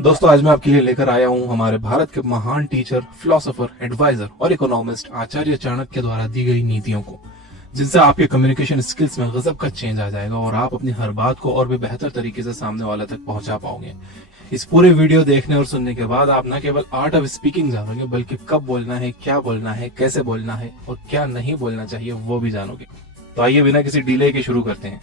दोस्तों, आज मैं आपके लिए लेकर आया हूं हमारे भारत के महान टीचर, फिलोसोफर, एडवाइजर और इकोनॉमिस्ट आचार्य चाणक्य द्वारा दी गई नीतियों को, जिनसे आपके कम्युनिकेशन स्किल्स में गजब का चेंज आ जाएगा और आप अपनी हर बात को और भी बेहतर तरीके से सामने वाले तक पहुंचा पाओगे। इस पूरे वीडियो देखने और सुनने के बाद आप न केवल आर्ट ऑफ स्पीकिंग जानोगे, बल्कि कब बोलना है, क्या बोलना है, कैसे बोलना है और क्या नहीं बोलना चाहिए वो भी जानोगे। तो आइए बिना किसी डिले के शुरू करते हैं।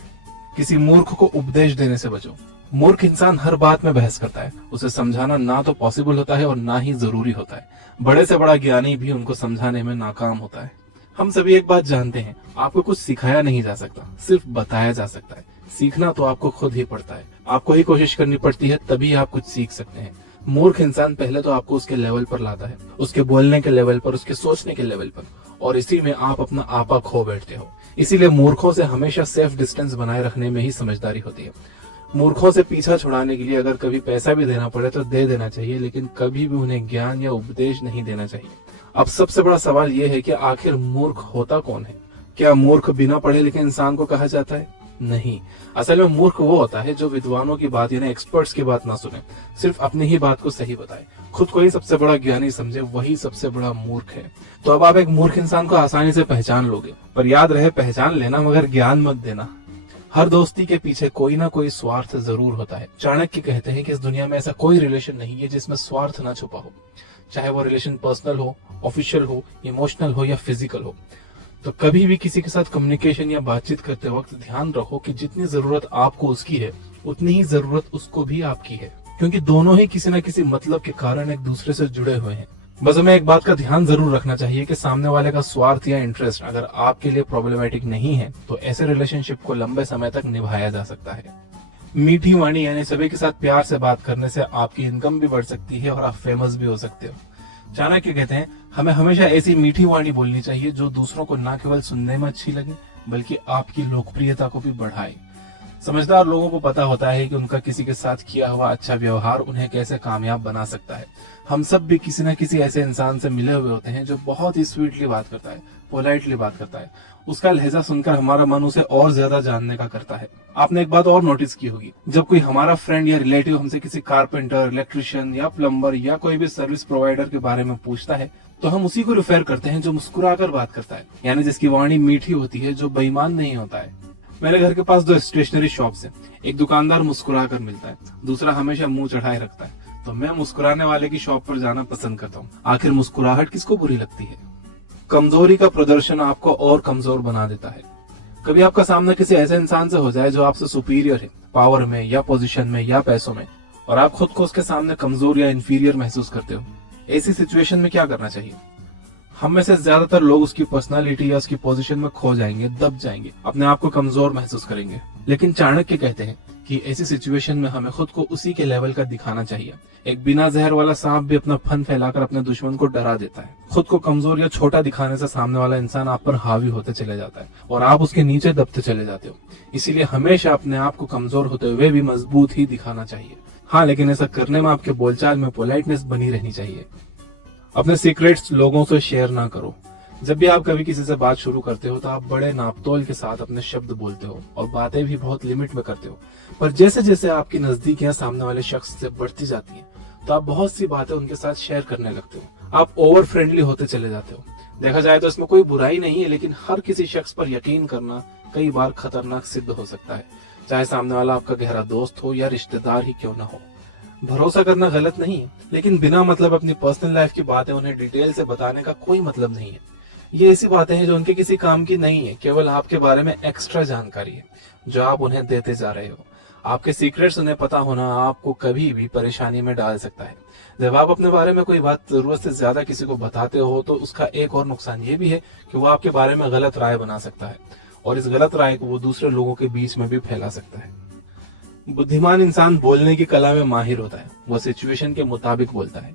किसी मूर्ख को उपदेश देने से बचो। मूर्ख इंसान हर बात में बहस करता है। उसे समझाना ना तो पॉसिबल होता है और ना ही जरूरी होता है। बड़े से बड़ा ज्ञानी भी उनको समझाने में नाकाम होता है। हम सभी एक बात जानते हैं, आपको कुछ सिखाया नहीं जा सकता, सिर्फ बताया जा सकता है। सीखना तो आपको खुद ही पड़ता है। आपको ही कोशिश करनी पड़ती है, तभी आप कुछ सीख सकते हैं। मूर्ख इंसान पहले तो आपको उसके लेवल पर लाता है, उसके बोलने के लेवल पर, उसके सोचने के लेवल पर, और इसी में आप अपना आपा खो बैठते हो। इसीलिए मूर्खों से हमेशा सेफ डिस्टेंस बनाए रखने में ही समझदारी होती है। मूर्खों से पीछा छुड़ाने के लिए अगर कभी पैसा भी देना पड़े तो दे देना चाहिए, लेकिन कभी भी उन्हें ज्ञान या उपदेश नहीं देना चाहिए। अब सबसे बड़ा सवाल यह है कि आखिर मूर्ख होता कौन है? क्या मूर्ख बिना पढ़े लिखे इंसान को कहा जाता है? नहीं, असल में मूर्ख वो होता है जो विद्वानों की बात यानी एक्सपर्ट्स की बात ना सुने, सिर्फ अपनी ही बात को सही बताए, खुद को ही सबसे बड़ा ज्ञानी समझे, वही सबसे बड़ा मूर्ख है। तो अब आप एक मूर्ख इंसान को आसानी से पहचान लोगे, पर याद रहे, पहचान लेना मगर ज्ञान मत देना। हर दोस्ती के पीछे कोई ना कोई स्वार्थ जरूर होता है। चाणक्य कहते हैं कि इस दुनिया में ऐसा कोई रिलेशन नहीं है जिसमें स्वार्थ ना छुपा हो, चाहे वो रिलेशन पर्सनल हो, ऑफिशियल हो, इमोशनल हो या फिजिकल हो। तो कभी भी किसी के साथ कम्युनिकेशन या बातचीत करते वक्त ध्यान रखो कि जितनी जरूरत आपको उसकी है, उतनी ही जरूरत उसको भी आपकी है, क्योंकि दोनों ही किसी न किसी मतलब के कारण एक दूसरे से जुड़े हुए हैं। बस हमें एक बात का ध्यान जरूर रखना चाहिए कि सामने वाले का स्वार्थ या इंटरेस्ट अगर आपके लिए प्रॉब्लमेटिक नहीं है, तो ऐसे रिलेशनशिप को लंबे समय तक निभाया जा सकता है। मीठी वाणी यानी सभी के साथ प्यार से बात करने से आपकी इनकम भी बढ़ सकती है और आप फेमस भी हो सकते हो। चाणक्य कहते हैं, हमें हमेशा ऐसी मीठी वाणी बोलनी चाहिए जो दूसरों को न केवल सुनने में अच्छी लगे, बल्कि आपकी लोकप्रियता को भी बढ़ाए। समझदार लोगों को पता होता है कि उनका किसी के साथ किया हुआ अच्छा व्यवहार उन्हें कैसे कामयाब बना सकता है। हम सब भी किसी न किसी ऐसे इंसान से मिले हुए होते हैं जो बहुत ही स्वीटली बात करता है, पोलाइटली बात करता है। उसका लहजा सुनकर हमारा मन उसे और ज्यादा जानने का करता है। आपने एक बात और नोटिस की होगी, जब कोई हमारा फ्रेंड या रिलेटिव हमसे किसी कारपेंटर, इलेक्ट्रिशियन या प्लम्बर या कोई भी सर्विस प्रोवाइडर के बारे में पूछता है, तो हम उसी को रिफर करते हैं जो मुस्कुराकर बात करता है, यानी जिसकी वाणी मीठी होती है, जो बेईमान नहीं होता है। मेरे घर के पास 2 स्टेशनरी शॉप्स हैं। एक दुकानदार मुस्कुरा कर मिलता है, दूसरा हमेशा मुंह चढ़ाए रखता है। तो मैं मुस्कुराने वाले की शॉप पर जाना पसंद करता हूँ। आखिर मुस्कुराहट किसको बुरी लगती है? कमजोरी का प्रदर्शन आपको और कमजोर बना देता है। कभी आपका सामना किसी ऐसे इंसान से हो जाए जो आपसे सुपीरियर है, पावर में या पोजीशन में या पैसों में, और आप खुद को उसके सामने कमजोर या इंफीरियर महसूस करते हो। ऐसी सिचुएशन में क्या करना चाहिए? हम में से ज्यादातर लोग उसकी पर्सनालिटी या उसकी पोजीशन में खो जाएंगे, दब जाएंगे, अपने आप को कमजोर महसूस करेंगे। लेकिन चाणक्य कहते हैं कि ऐसी सिचुएशन में हमें खुद को उसी के लेवल का दिखाना चाहिए। एक बिना जहर वाला सांप भी अपना फन फैलाकर अपने दुश्मन को डरा देता है। खुद को कमजोर या छोटा दिखाने से सामने वाला इंसान आप पर हावी होते चले जाता है और आप उसके नीचे दबते चले जाते हो। इसीलिए हमेशा अपने आप को कमजोर होते हुए भी मजबूत ही दिखाना चाहिए। हाँ, लेकिन ऐसा करने में आपके बोलचाल में पोलाइटनेस बनी रहनी चाहिए। अपने सीक्रेट्स लोगों से शेयर ना करो। जब भी आप कभी किसी से बात शुरू करते हो तो आप बड़े नापतोल के साथ अपने शब्द बोलते हो और बातें भी बहुत लिमिट में करते हो। पर जैसे जैसे आपकी नजदीकियां सामने वाले शख्स से बढ़ती जाती हैं, तो आप बहुत सी बातें उनके साथ शेयर करने लगते हो। आप ओवर फ्रेंडली होते चले जाते हो। देखा जाए तो इसमें कोई बुराई नहीं है, लेकिन हर किसी शख्स पर यकीन करना कई बार खतरनाक सिद्ध हो सकता है, चाहे सामने वाला आपका गहरा दोस्त हो या रिश्तेदार ही क्यों न हो। भरोसा करना गलत नहीं है, लेकिन बिना मतलब अपनी पर्सनल लाइफ की बातें उन्हें डिटेल से बताने का कोई मतलब नहीं है। ये ऐसी बातें हैं जो उनके किसी काम की नहीं है, केवल आपके बारे में एक्स्ट्रा जानकारी है जो आप उन्हें देते जा रहे हो। आपके सीक्रेट्स उन्हें पता होना आपको कभी भी परेशानी में डाल सकता है। जब आप अपने बारे में कोई बात जरूरत से ज्यादा किसी को बताते हो, तो उसका एक और नुकसान ये भी है कि वो आपके बारे में गलत राय बना सकता है, और इस गलत राय को वो दूसरे लोगों के बीच में भी फैला सकता है। बुद्धिमान इंसान बोलने की कला में माहिर होता है। वो सिचुएशन के मुताबिक बोलता है।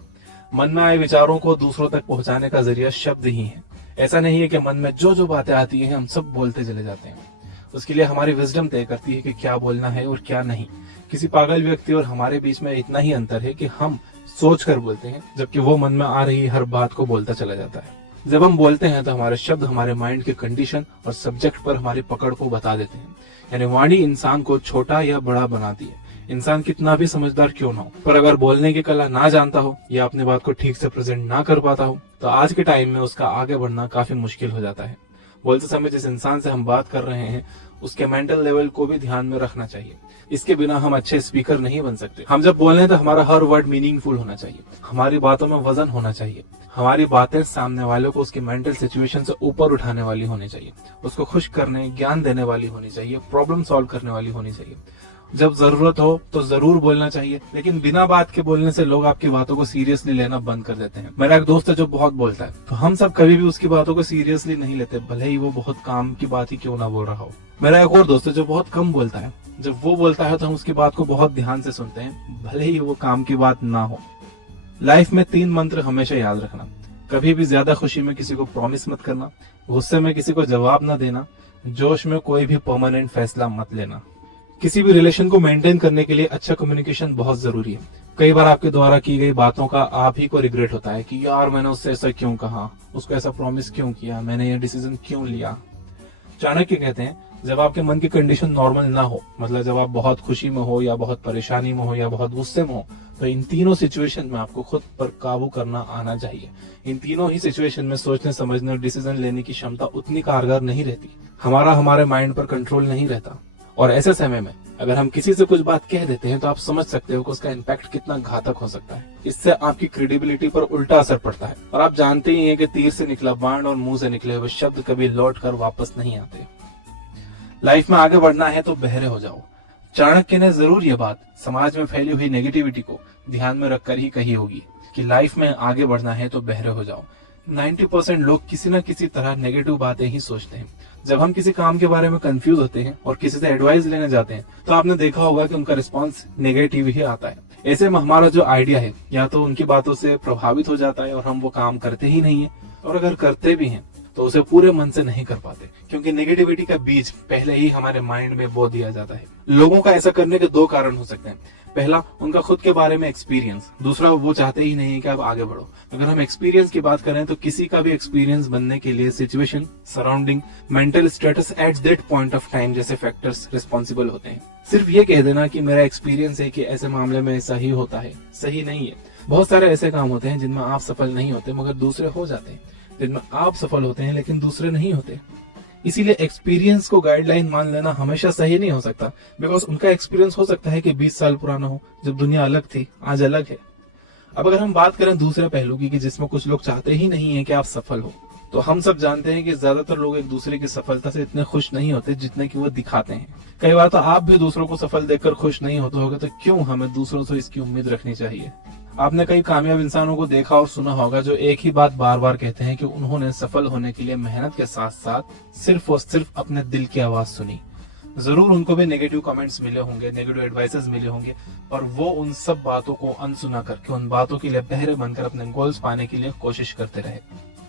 मन में आए विचारों को दूसरों तक पहुंचाने का जरिया शब्द ही है। ऐसा नहीं है कि मन में जो जो बातें आती हैं हम सब बोलते चले जाते हैं। उसके लिए हमारी विजडम तय करती है कि क्या बोलना है और क्या नहीं। किसी पागल व्यक्ति और हमारे बीच में इतना ही अंतर है कि हम सोच कर बोलते हैं, जबकि वो मन में आ रही हर बात को बोलता चला जाता है। जब हम बोलते हैं तो हमारे शब्द हमारे माइंड के कंडीशन और सब्जेक्ट पर हमारी पकड़ को बता देते हैं। यानी वाणी इंसान को छोटा या बड़ा बनाती है। इंसान कितना भी समझदार क्यों ना हो, पर अगर बोलने की कला ना जानता हो या अपनी बात को ठीक से प्रेजेंट ना कर पाता हो, तो आज के टाइम में उसका आगे बढ़ना काफी मुश्किल हो जाता है। बोलते समय जिस इंसान से हम बात कर रहे हैं, उसके मेंटल लेवल को भी ध्यान में रखना चाहिए। इसके बिना हम अच्छे स्पीकर नहीं बन सकते। हम जब बोल रहे हैं तो हमारा हर वर्ड मीनिंगफुल होना चाहिए, हमारी बातों में वजन होना चाहिए, हमारी बातें सामने वाले को उसकी मेंटल सिचुएशन से ऊपर उठाने वाली होनी चाहिए, उसको खुश करने, ज्ञान देने वाली होनी चाहिए, प्रॉब्लम सॉल्व करने वाली होनी चाहिए। जब जरूरत हो तो जरूर बोलना चाहिए, लेकिन बिना बात के बोलने से लोग आपकी बातों को सीरियसली लेना बंद कर देते हैं। मेरा एक दोस्त है जो बहुत बोलता है, तो हम सब कभी भी उसकी बातों को सीरियसली नहीं लेते, भले ही वो बहुत काम की बात ही क्यों ना बोल रहा हो। मेरा एक और दोस्त है जो बहुत कम बोलता है, जब वो बोलता है तो हम उसकी बात को बहुत ध्यान से सुनते हैं, भले ही वो काम की बात ना हो। लाइफ में 3 मंत्र हमेशा याद रखना। कभी भी ज्यादा खुशी में किसी को प्रॉमिस मत करना, गुस्से में किसी को जवाब न देना, जोश में कोई भी परमानेंट फैसला मत लेना। किसी भी रिलेशन को मेंटेन करने के लिए अच्छा कम्युनिकेशन बहुत जरूरी है। कई बार आपके द्वारा की गई बातों का आप ही को रिग्रेट होता है कि यार मैंने उससे ऐसा क्यों कहा, उसको ऐसा प्रॉमिस क्यों किया, मैंने ये डिसीजन क्यों लिया। चाणक्य कहते हैं, जब आपके मन की कंडीशन नॉर्मल ना हो, मतलब जब आप बहुत खुशी में हो या बहुत परेशानी में हो या बहुत गुस्से में हो, तो इन तीनों सिचुएशन में आपको खुद पर काबू करना आना चाहिए। इन तीनों ही सिचुएशन में सोचने समझने और डिसीजन लेने की क्षमता उतनी कारगर नहीं रहती। हमारे माइंड पर कंट्रोल नहीं रहता, और ऐसे समय में अगर हम किसी से कुछ बात कह देते हैं तो आप समझ सकते हो कि उसका इम्पैक्ट कितना घातक हो सकता है। इससे आपकी क्रेडिबिलिटी पर उल्टा असर पड़ता है, और आप जानते ही हैं कि तीर से निकला बाण और मुंह से निकले हुए शब्द कभी लौट कर वापस नहीं आते। लाइफ में आगे बढ़ना है तो बहरे हो जाओ। चाणक्य ने जरूर ये बात समाज में फैली हुई नेगेटिविटी को ध्यान में रखकर ही कही होगी कि लाइफ में आगे बढ़ना है तो बहरे हो जाओ। 90% लोग किसी न किसी तरह नेगेटिव बातें ही सोचते हैं। जब हम किसी काम के बारे में कंफ्यूज होते हैं और किसी से एडवाइस लेने जाते हैं, तो आपने देखा होगा कि उनका रिस्पांस नेगेटिव ही आता है। ऐसे में हमारा जो आइडिया है या तो उनकी बातों से प्रभावित हो जाता है और हम वो काम करते ही नहीं है, और अगर करते भी हैं तो उसे पूरे मन से नहीं कर पाते, क्योंकि नेगेटिविटी का बीज पहले ही हमारे माइंड में बो दिया जाता है। लोगों का ऐसा करने के 2 कारण हो सकते हैं। पहला, उनका खुद के बारे में एक्सपीरियंस। दूसरा, वो चाहते ही नहीं है कि आप आगे बढ़ो। अगर हम एक्सपीरियंस की बात करें तो किसी का भी एक्सपीरियंस बनने के लिए situation, surrounding, mental status at that point of time जैसे फैक्टर्स रिस्पॉन्सिबल होते हैं। सिर्फ ये कह देना कि मेरा एक्सपीरियंस है कि ऐसे मामले में ऐसा ही होता है, सही नहीं है। बहुत सारे ऐसे काम होते हैं जिनमें आप सफल नहीं होते मगर दूसरे हो जाते हैं, जिनमें आप सफल होते हैं लेकिन दूसरे नहीं होते। इसीलिए एक्सपीरियंस को गाइडलाइन मान लेना हमेशा सही नहीं हो सकता, बिकॉज उनका एक्सपीरियंस हो सकता है कि 20 साल पुराना हो, जब दुनिया अलग थी, आज अलग है। अब अगर हम बात करें दूसरे पहलू की, कि जिसमें कुछ लोग चाहते ही नहीं है कि आप सफल हो, तो हम सब जानते हैं कि ज्यादातर लोग एक दूसरे की सफलता से इतने खुश नहीं होते जितने कि वो दिखाते हैं। कई बार तो आप भी दूसरों को सफल देखकर खुश नहीं होते होगे, तो क्यों हमें दूसरों से इसकी उम्मीद रखनी चाहिए। आपने कई कामयाब इंसानों को देखा और सुना होगा जो एक ही बात बार बार कहते हैं कि उन्होंने सफल होने के लिए मेहनत के साथ साथ सिर्फ और सिर्फ अपने दिल की आवाज सुनी। जरूर उनको भी नेगेटिव कमेंट्स मिले होंगे, नेगेटिव एडवाइसेस मिले होंगे, और वो उन सब बातों को अनसुना करके उन बातों के लिए बहरे बनकर अपने गोल्स पाने के लिए कोशिश करते रहे।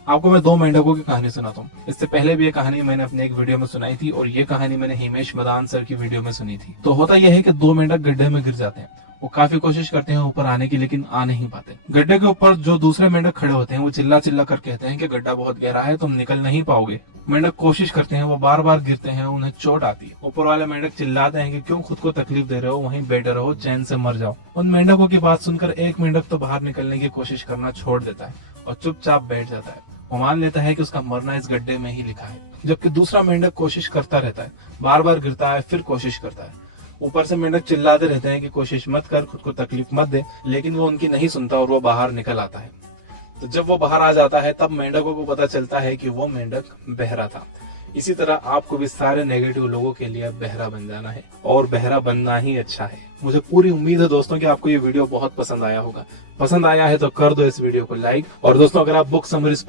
आपको मैं 2 मेंढकों की कहानी सुनाता हूँ। इससे पहले भी ये कहानी मैंने अपने एक वीडियो में सुनाई थी, और ये कहानी मैंने हिमेश मदान सर की वीडियो में सुनी थी। तो होता यह है कि 2 मेंढक गड्ढे में गिर जाते हैं। वो काफी कोशिश करते हैं ऊपर आने की, लेकिन आ नहीं पाते। गड्ढे के ऊपर जो दूसरे मेंढक खड़े होते हैं वो चिल्ला चिल्ला कर कहते हैं कि गड्ढा बहुत गहरा है, तुम निकल नहीं पाओगे। मेंढक कोशिश करते हैं, वो बार बार गिरते हैं, उन्हें चोट आती है। ऊपर वाले मेंढक चिल्लाते हैं कि क्यों खुद को तकलीफ दे रहे हो, वहीं बैठे रहो, चैन से मर जाओ। उन मेंढकों की बात सुनकर एक मेंढक तो बाहर निकलने की कोशिश करना छोड़ देता है और चुपचाप बैठ जाता है। वो मान लेता है कि उसका मरना इस गड्ढे में ही लिखा है, जबकि दूसरा मेंढक कोशिश करता रहता है, बार बार गिरता है, फिर कोशिश करता है। ऊपर से मेंढक चिल्लाते रहते हैं कि कोशिश मत कर, खुद को तकलीफ मत दे, लेकिन वो उनकी नहीं सुनता और वो बाहर निकल आता है। तो जब वो बाहर आ जाता है तब मेंढकों को पता चलता है कि वो मेंढक बहरा था। इसी तरह आपको भी सारे नेगेटिव लोगों के लिए बहरा बन जाना है, और बहरा बनना ही अच्छा है। मुझे पूरी उम्मीद है दोस्तों कि आपको ये वीडियो बहुत पसंद आया होगा। पसंद आया है तो कर दो इस वीडियो को लाइक, और दोस्तों अगर आप बुक समरीज